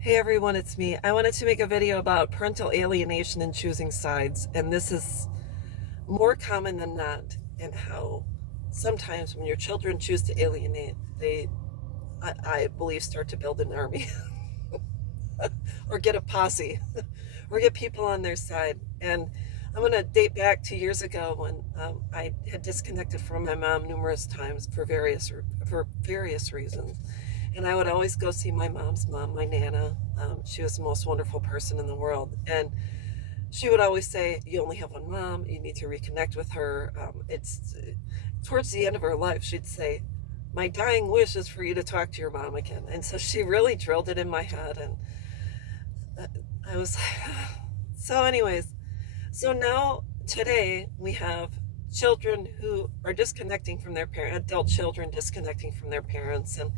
Hey everyone, it's me. I wanted to make a video about parental alienation and choosing sides, and this is more common than not in how sometimes when your children choose to alienate, I believe, start to build an army or get a posse or get people on their side. And I'm going to date back to years ago when I had disconnected from my mom numerous times for various reasons. And I would always go see my mom's mom, my Nana. She was the most wonderful person in the world. And she would always say, "You only have one mom. You need to reconnect with her." It's towards the end of her life, she'd say, "My dying wish is for you to talk to your mom again." And so she really drilled it in my head. And I was so, anyways, so now today we have children who are disconnecting from their parents, adult children disconnecting from their parents, and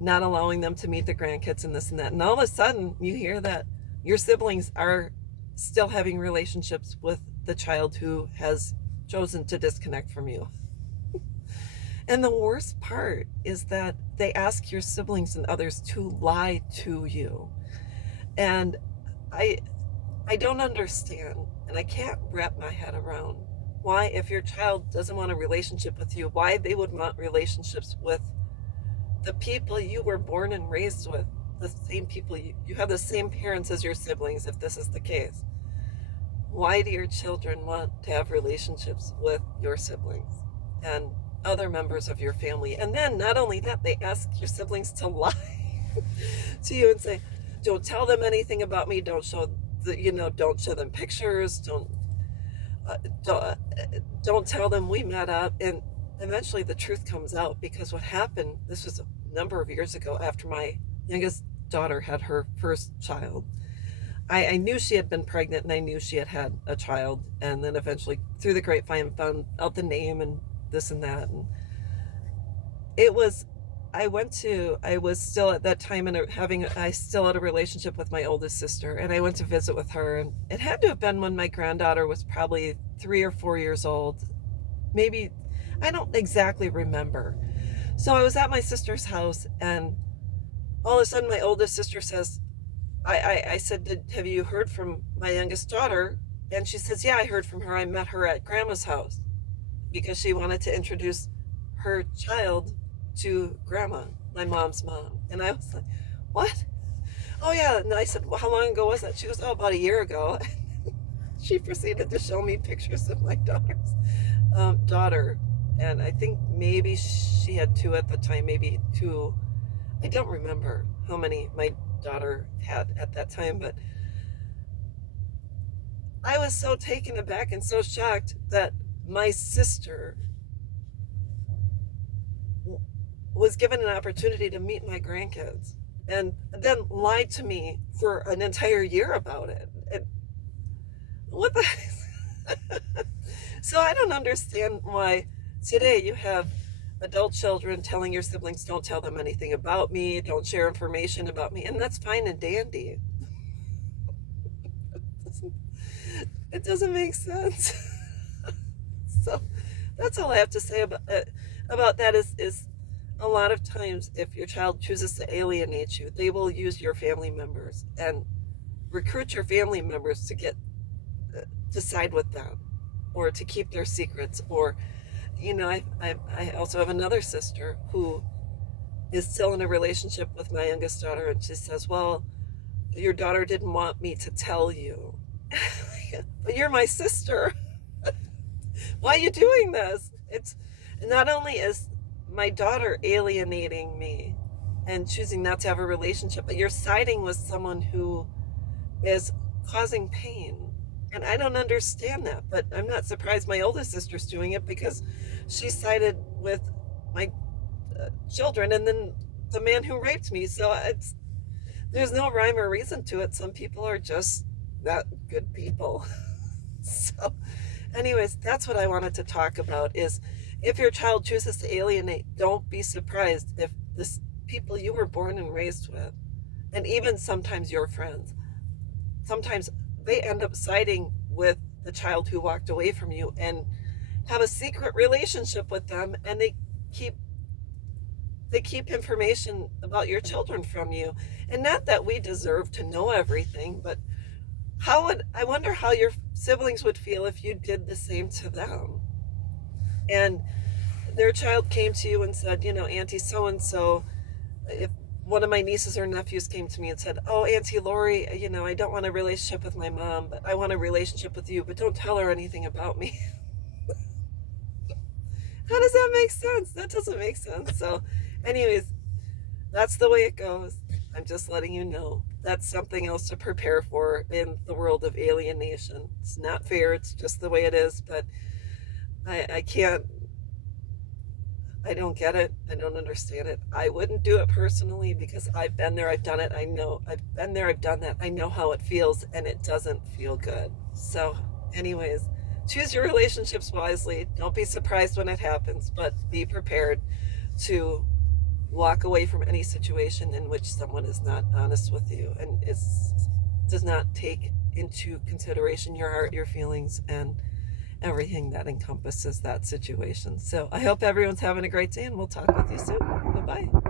not allowing them to meet the grandkids and this and that. And all of a sudden, you hear that your siblings are still having relationships with the child who has chosen to disconnect from you. And the worst part is that they ask your siblings and others to lie to you. And I I don't understand, and I can't wrap my head around why, if your child doesn't want a relationship with you, why they would want relationships with the people you were born and raised with, the same people you have the same parents as your siblings, if this is the case. Why do your children want to have relationships with your siblings and other members of your family? And then not only that, they ask your siblings to lie to you and say, "Don't tell them anything about me. Don't show them pictures. Uh, don't, uh, don't tell them we met up." And eventually the truth comes out, because what happened, this was a number of years ago after my youngest daughter had her first child. I knew she had been pregnant, and I knew she had had a child. And then eventually, through the grapevine, found out the name and this and that. And it was, I was still at that time I still had a relationship with my oldest sister, and I went to visit with her. And it had to have been when my granddaughter was probably 3 or 4 years old. Maybe, I don't exactly remember. So I was at my sister's house, and all of a sudden my oldest sister says, I said, "Have you heard from my youngest daughter?" And she says, "Yeah, I heard from her. I met her at grandma's house," because she wanted to introduce her child to grandma, my mom's mom. And I was like, "What?" "Oh, yeah." And I said, "Well, how long ago was that?" She goes, "Oh, about a year ago." She proceeded to show me pictures of my daughter. And I think maybe she had two at the time, maybe two. I don't remember how many my daughter had at that time, but I was so taken aback and so shocked that my sister was given an opportunity to meet my grandkids and then lied to me for an entire year about it. What the? So I don't understand why today you have adult children telling your siblings, "Don't tell them anything about me, don't share information about me," and that's fine and dandy. It doesn't make sense. So that's all I have to say about that. Is a lot of times, if your child chooses to alienate you, they will use your family members and recruit your family members to to side with them, or to keep their secrets. Or, I also have another sister who is still in a relationship with my youngest daughter, and she says, "Well, your daughter didn't want me to tell you." But you're my sister. Why are you doing this? It's not only is my daughter alienating me and choosing not to have a relationship, but you're siding with someone who is causing pain. And I don't understand that, but I'm not surprised my oldest sister's doing it, because she sided with my children and then the man who raped me. So there's no rhyme or reason to it. Some people are just not good people. So, anyways, that's what I wanted to talk about. Is if your child chooses to alienate, don't be surprised if this people you were born and raised with, and even sometimes your friends, sometimes they end up siding with the child who walked away from you and have a secret relationship with them, and they keep they keep information about your children from you. And not that we deserve to know everything, but I wonder how your siblings would feel if you did the same to them. And their child came to you and said, Auntie so and so, if one of my nieces or nephews came to me and said, "Oh, Auntie Lori, I don't want a relationship with my mom, but I want a relationship with you, but don't tell her anything about me." How does that make sense? That doesn't make sense. So, anyways, that's the way it goes. I'm just letting you know. That's something else to prepare for in the world of alienation. It's not fair. It's just the way it is. But I can't, I don't get it. I don't understand it. I wouldn't do it personally because I've been there. I've done it. I know. I've been there. I've done that. I know how it feels, and it doesn't feel good. So, anyways, choose your relationships wisely. Don't be surprised when it happens, but be prepared to walk away from any situation in which someone is not honest with you and does not take into consideration your heart, your feelings, and everything that encompasses that situation. So I hope everyone's having a great day, and we'll talk with you soon. Bye bye.